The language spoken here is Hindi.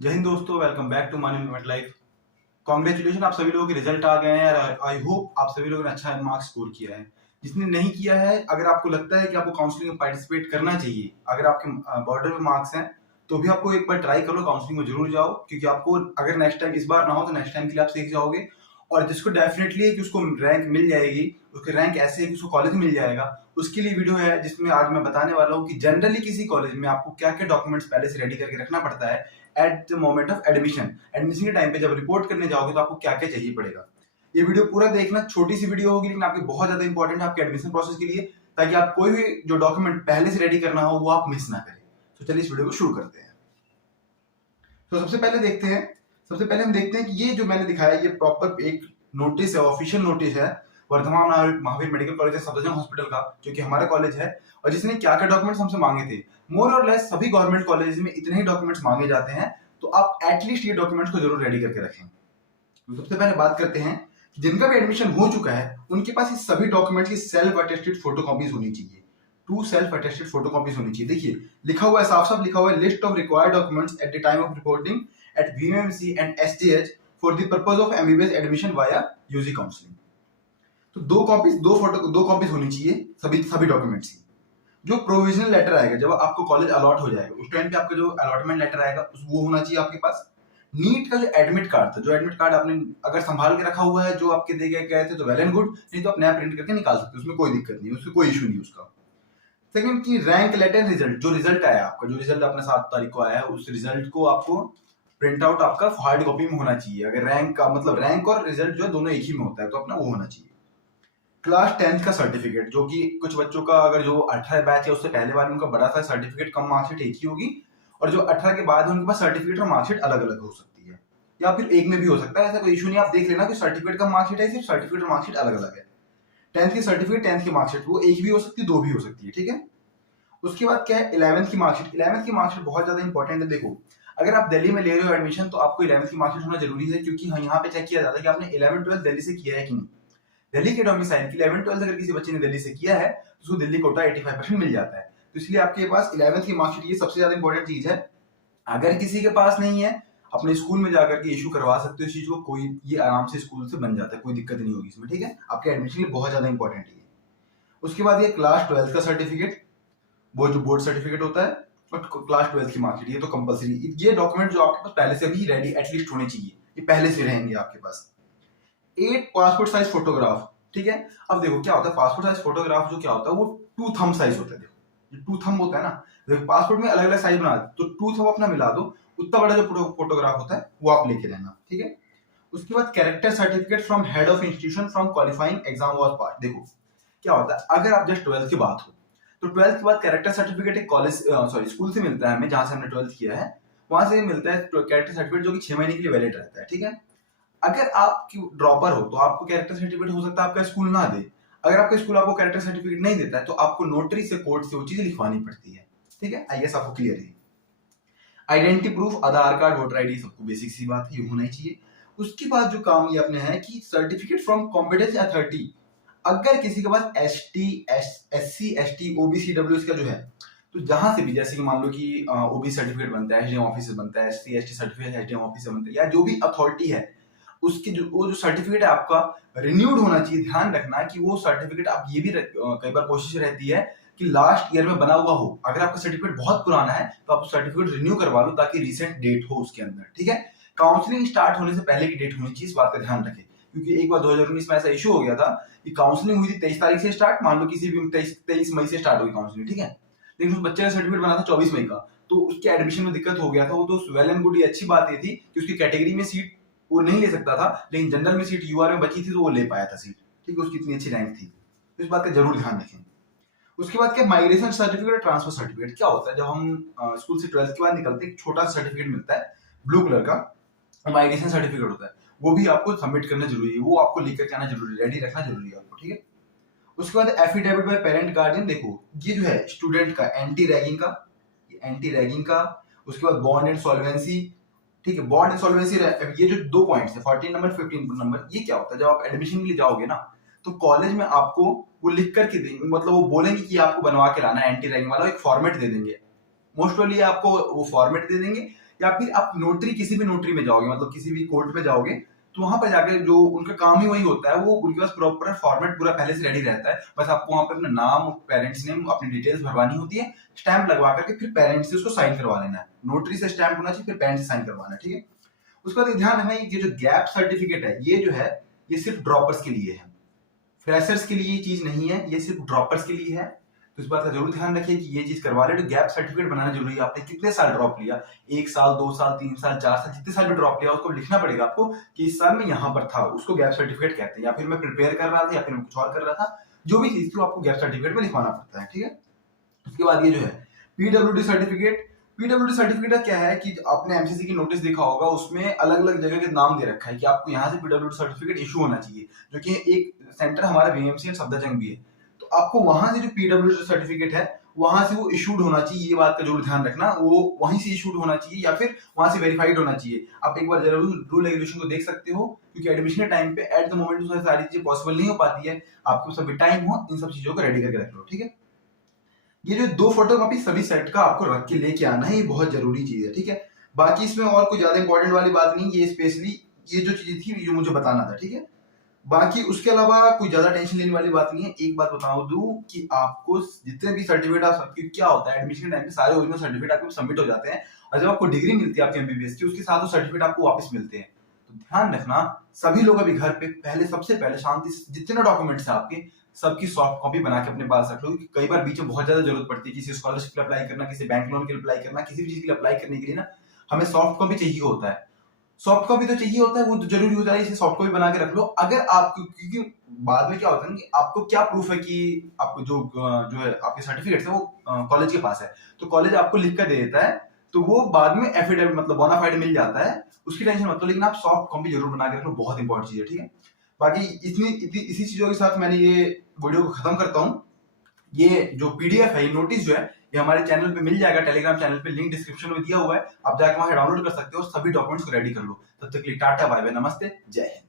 जय हिंद दोस्तों, welcome back to money movement life. Congratulation, आप सभी लोगों के रिजल्ट आ गए हैं और आई होप आप सभी लोगों ने अच्छा मार्क्स स्कोर किया है। जिसने नहीं किया है, अगर आपको लगता है कि आपको काउंसलिंग में पार्टिसिपेट करना चाहिए, अगर आपके बॉर्डर में मार्क्स हैं तो भी आपको एक बार ट्राई कर लो, काउंसलिंग में जरूर जाओ, क्योंकि आपको अगर नेक्स्ट टाइम इस बार ना हो तो नेक्स्ट टाइम के लिए आप सीख जाओगे। और जिसको डेफिनेटली है कि उसको रैंक मिल जाएगी, उसके रैंक ऐसे है कि उसको कॉलेज मिल जाएगा, उसके लिए वीडियो है जिसमें आज मैं बताने वाला हूँ कि जनरली किसी कॉलेज में आपको क्या क्या डॉक्यूमेंट्स पहले से रेडी करके रखना पड़ता है at the moment of admission के टाइम पे जब रिपोर्ट करने जाओगे तो आपको क्या क्या चाहिए पड़ेगा। ये वीडियो पूरा देखना, छोटी सी वीडियो होगी लेकिन आपकी बहुत ज्यादा इंपॉर्टेंट है आपके एडमिशन प्रोसेस के लिए, ताकि आप कोई भी जो डॉक्यूमेंट पहले से रेडी करना हो वो आप मिस ना करें। तो चलिए इस वीडियो को शुरू करते हैं। तो सबसे पहले हम देखते हैं कि ये जो मैंने दिखाया ये प्रॉपर एक नोटिस है, ऑफिशियल नोटिस है Vardhman Mahavir medical college Safdarjung hospital का, जो कि हमारा कॉलेज है, और जिसने क्या क्या डॉक्यूमेंट्स हमसे मांगे थे। मोर और लेस सभी गवर्नमेंट कॉलेज में इतने ही डॉक्यूमेंट्स मांगे जाते हैं, तो आप एटलीस्ट ये डॉक्यूमेंट्स को जरूर रेडी करके रखें। तो सबसे पहले बात करते हैं कि जिनका भी एडमिशन हो चुका है उनके पास ये सभी डॉक्यूमेंट्स की सेल्फ अटेस्टेड फोटोकॉपीज होनी चाहिए। टू सेल्फ अटेस्टेड फोटोकॉपीज होनी चाहिए। देखिए लिखा हुआ है, साफ साफ लिखा हुआ है, list of required documents at the time of reporting at VMMC and STH for the purpose of MBBS admission via UG counselling. तो दो कॉपीज होनी चाहिए सभी सभी डॉक्यूमेंट्स की। जो प्रोविजनल लेटर आएगा जब आपको कॉलेज अलॉट हो जाएगा उस टाइम पे आपका जो अलॉटमेंट लेटर आएगा वो होना चाहिए आपके पास। नीट का जो एडमिट कार्ड था, जो एडमिट कार्ड आपने अगर संभाल के रखा हुआ है, जो आपके दे गए थे तो वेल एंड गुड, नहीं तो आप नया प्रिंट करके निकाल सकते हो, उसमें कोई दिक्कत नहीं, उसमें कोई इशू नहीं उसका। सेकंड की रैंक लेटर रिजल्ट, जो रिजल्ट आया आपका, जो रिजल्ट अपने 7 तारीख को आया है, उस रिजल्ट को आपको प्रिंट आउट आपका हार्ड कॉपी में होना चाहिए। अगर रैंक का मतलब रैंक और रिजल्ट जो है दोनों एक ही में होता है तो अपना वो होना चाहिए। क्लास 10th का सर्टिफिकेट, जो कि कुछ बच्चों का अगर जो 18 बैच है उससे पहले वाले उनका बड़ा सा सर्टिफिकेट, कम मार्कशीट एक ही होगी, और जो 18 के बाद है उनके पास सर्टिफिकेट और मार्कशीट अलग अलग हो सकती है, या फिर एक में भी हो सकता है, ऐसा कोई इशू नहीं। आप देख लेना कि सर्टिफिकेट का मार्कशीट है, सिर्फ सर्टिफिकेट और मार्कशीट अलग अलग है। 10th की सर्टिफिकेट, 10th की मार्कशीट वो एक भी हो सकती है, दो भी हो सकती है, ठीक है। उसके बाद क्या है, 11th की मार्कशीट। 11th की मार्कशीट बहुत ज्यादा इंपॉर्टेंट है। देखो अगर आप दिल्ली में ले रहे हो एडमिशन तो आपको 11th की मार्कशीट होना जरूरी है, क्योंकि यहाँ पे चेक किया जाता है कि आपने 11 12 दिल्ली से किया है कि नहीं। दिल्ली के डोमिसाइल की 11 12 अगर किसी बच्चे ने दिल्ली से किया है तो उसको दिल्ली कोटा 85% मिल जाता है। तो इसलिए आपके पास 11th की मार्कशीट ये सबसे ज्यादा इंपॉर्टेंट चीज है। अगर किसी के पास नहीं है, अपने स्कूल में जाकर के इशू करवा सकते हो इस चीज को, कोई ये आराम से स्कूल से बन जाता है, कोई दिक्कत नहीं होगी इसमें, ठीक है। आपके एडमिशन के लिए बहुत ज्यादा इंपॉर्टेंट है। उसके बाद ये क्लास 12th का सर्टिफिकेट, वो जो बोर्ड सर्टिफिकेट होता है, और क्लास 12th की मार्कशीट, ये तो कंपलसरी, ये डॉक्यूमेंट जो आपके पास पहले से भी रेडी एटलीस्ट होने चाहिए, ये पहले से रहेंगे आपके पास। 8 पासपोर्ट साइज फोटोग्राफ, ठीक है। अब देखो क्या होता है, पासपोर्ट साइज फोटोग्राफ जो क्या होता है वो 2 थंब साइज होता है। देखो जो 2 थंब होता है ना, देखो पासपोर्ट में अलग अलग साइज बना दो, तो 2 थंब अपना मिला दो, उतना बड़ा जो फोटोग्राफ होता है वो आप लेके रहना, ठीक है। उसके बाद character certificate from head of institution from qualifying exam was pass. देखो क्या होता है, अगर आप जस्ट 12th की बात हो तो 12th के बाद कैरेक्टर सर्टिफिकेट एक कॉलेज सॉरी स्कूल से मिलता है हमें, जहां से हमने 12th किया है वहां से मिलता है कैरेक्टर सर्टिफिकेट, जो कि 6 महीने के लिए वैलिड रहता है, ठीक है। अगर आप ड्रॉपर हो तो आपको कैरेक्टर सर्टिफिकेट हो सकता है आपका स्कूल ना दे। अगर आपका स्कूल आपको कैरेक्टर सर्टिफिकेट नहीं देता है तो आपको नोटरी से, कोर्ट से वो चीजें लिखवानी पड़ती है, ठीक है। आई गेस आपको क्लियर है। आइडेंटिटी प्रूफ, आधार कार्ड, वोटर आईडी, सबको बेसिक सी बात है, ये होना ही चाहिए। उसके बाद जो काम ये अपने है कि सर्टिफिकेट फ्रॉम कॉम्पिटेंस अथॉरिटी, अगर किसी के पास SC ST OBC WS का जो है, तो जहां से भी, जैसे कि मान लो कि OBC सर्टिफिकेट बनता है SDM ऑफिस से बनता है, SC ST certificate SDM office से बनता है, या जो भी अथॉरिटी है उसकी जो सर्टिफिकेट है आपका रिन्यूड होना चाहिए। ध्यान रखना कि वो सर्टिफिकेट, आप ये भी कई बार कोशिश रहती है कि लास्ट ईयर में बना हुआ हो। अगर आपका सर्टिफिकेट बहुत पुराना है तो आप सर्टिफिकेट रिन्यू करवा लो, ताकि रिसेंट डेट हो उसके अंदर, ठीक है। काउंसलिंग स्टार्ट होने से पहले की डेट होनी चाहिए, इस बात का ध्यान रखें, क्योंकि एक बार 2019 में ऐसा इशू हो गया था कि काउंसलिंग हुई थी 23 तारीख से स्टार्ट, मान लो किसी भी 23 मई से स्टार्ट हुई काउंसलिंग, ठीक है। लेकिन उस बच्चे का सर्टिफिकेट बना था 24 मई का, तो उसके एडमिशन में दिक्कत हो गया था। वो तो वेल एंड गुड, ये अच्छी बात ये थी कि उसकी कैटेगरी में सीट वो नहीं ले सकता था, लेकिन जनरल में सीट UR में बची थी तो वो ले पाया था सीट, ठीक है, उसकी इतनी अच्छी रैंक थी। तो इस बात का जरूर ध्यान रखें। उसके बाद क्या, माइग्रेशन सर्टिफिकेट और ट्रांसफर सर्टिफिकेट। क्या होता है, जब हम स्कूल से 12th के बाद निकलते एक छोटा सर्टिफिकेट मिलता है ब्लू कलर का, माइग्रेशन सर्टिफिकेट होता है, वो भी आपको सबमिट करना जरूरी है, वो आपको लेकर के आना जरूरी है, रेडी रखना जरूरी है आपको, ठीक है। उसके बाद एफिडेविट बाय पेरेंट गार्डियन। देखो ये जो है स्टूडेंट का एंटी रैगिंग का, उसके बाद बॉन्ड एंड सॉल्वेंसी, ठीक है। बॉन्ड एंड सॉल्वेंसी, ये जो 2 पॉइंट्स है 14 नंबर 15 नंबर, ये क्या होता है, जब आप एडमिशन के लिए जाओगे ना तो कॉलेज में आपको वो लिख करके देंगे, मतलब वो बोलेंगे कि आपको बनवा के लाना है एंटी रैगिंग वाला, एक फॉर्मेट दे देंगे। मोस्ट ऑफ आपको वो फॉर्मेट दे देंगे, या फिर आप नोटरी किसी भी नोटरी में जाओगे, मतलब किसी भी कोर्ट में जाओगे, तो वहां पर जाकर जो उनका काम ही वही होता है, वो उनके पास प्रॉपर फॉर्मेट पूरा पहले से रेडी रहता है, बस आपको वहां पर अपना नाम, पेरेंट्स नेम, अपनी डिटेल्स भरवानी होती है, स्टैंप लगवा करके फिर पेरेंट्स से उसको साइन करवा लेना है। नोटरी से स्टैंप होना चाहिए, फिर पेरेंट्स से साइन करवाना है, ठीक है। उसके बाद ध्यान रखना, ये जो गैप सर्टिफिकेट है, ये जो है ये सिर्फ ड्रॉपर्स के लिए है, फ्रेशर्स के लिए ये चीज नहीं है, ये सिर्फ ड्रॉपर्स के लिए है। तो इस बात का जरूर ध्यान रखिए कि ये चीज करवा ले। तो गैप सर्टिफिकेट बनाना जरूरी है। आपने कितने साल ड्रॉप लिया, 1 साल, 2 साल, 3 साल, 4 साल, जितने साल भी ड्रॉप लिया उसको लिखना पड़ेगा आपको कि इस साल में यहाँ पर था, उसको गैप सर्टिफिकेट कहते हैं। या फिर मैं प्रिपेयर कर रहा था, या फिर मैं कुछ और कर रहा था, जो भी चीज थी आपको गैप सर्टिफिकेट में लिखवाना पड़ता है, ठीक है। उसके बाद ये जो है पीडब्ल्यूडी सर्टिफिकेट, पीडब्ल्यूडी सर्टिफिकेट क्या है कि आपने एमसीसी की नोटिस देखा होगा, उसमें अलग अलग जगह के नाम दे रखा है कि आपको यहाँ से पीडब्ल्यूडी सर्टिफिकेट इशू होना चाहिए, जो कि एक सेंटर हमारा बीएमसी एंड सफदरजंग भी है। तो आपको वहां से जो पीडब्ल्यूडी सर्टिफिकेट है वहां से वो इशूड होना चाहिए, ये बात का जरूर ध्यान रखना, वो वहीं से इशूड होना चाहिए या फिर वहां से वेरीफाइड होना चाहिए। आप एक बार जरूर रूल रेगुलेशन को देख सकते हो, क्योंकि एडमिशन के टाइम पे एट द मोमेंट तो सारी चीजें पॉसिबल नहीं हो पाती है। आपको सभी टाइम हो, इन सब चीजों को रेडी करके रख लो, ठीक है। ये जो 2 फोटोकॉपी सभी सेट का आपको रख के लेके आना है, ये बहुत जरूरी चीज है, ठीक है। बाकी इसमें और कोई ज्यादा इंपॉर्टेंट वाली बात नहीं, ये स्पेशली ये जो चीज थी जो मुझे बताना था, ठीक है। बाकी उसके अलावा कोई ज्यादा टेंशन लेने वाली बात नहीं है। एक बात बता दूं कि आपको जितने भी सर्टिफिकेट आप सबके क्या होता है, एडमिशन टाइम पे सारे ओरिजिनल सर्टिफिकेट आपको सबमिट हो जाते हैं, और जब आपको डिग्री मिलती है आपके एमबीबीएस की, उसके साथ वो सर्टिफिकेट आपको वापस मिलते हैं। तो ध्यान रखना, सभी लोग अभी घर पे पहले, सबसे पहले शांति से जितने डॉक्यूमेंट्स है आपके सबकी सॉफ्ट कॉपी बना के अपने पास रख लो, क्योंकि कई बार बीच में बहुत ज्यादा जरूरत पड़ती है, किसी स्कॉलरशिप के लिए अप्लाई करना, किसी बैंक लोन के लिए अप्लाई करना, किसी भी चीज के लिए अप्लाई करने के लिए ना हमें सॉफ्ट कॉपी चाहिए होता है। सॉफ्ट कॉपी तो चाहिए होता है, वो तो जरूरी होता है, इसे सॉफ्ट कॉपी बना के रख लो। अगर आपको, क्योंकि बाद में क्या होता है कि आपको क्या प्रूफ है कि आपको जो है आपके सर्टिफिकेट है वो कॉलेज के पास है, तो कॉलेज आपको लिख कर दे देता है, तो वो बाद में एफिडेविट मतलब बोनाफाइड मिल जाता है, उसकी टेंशन मत लो। लेकिन आप सॉफ्ट कॉपी जरूर बना के रख लो, बहुत इंपॉर्टेंट चीज है, ठीक है। बाकी इसी चीजों के साथ मैंने ये वीडियो को खत्म करता हूँ। ये जो पीडीएफ है, ये नोटिस जो है, ये हमारे चैनल पे मिल जाएगा, टेलीग्राम चैनल पे, लिंक डिस्क्रिप्शन में दिया हुआ है, आप जाकर वहां डाउनलोड कर सकते हो, सभी डॉक्यूमेंट्स को रेडी कर लो। तब तक के लिए टाटा, बाय बाय, नमस्ते, जय हिंद।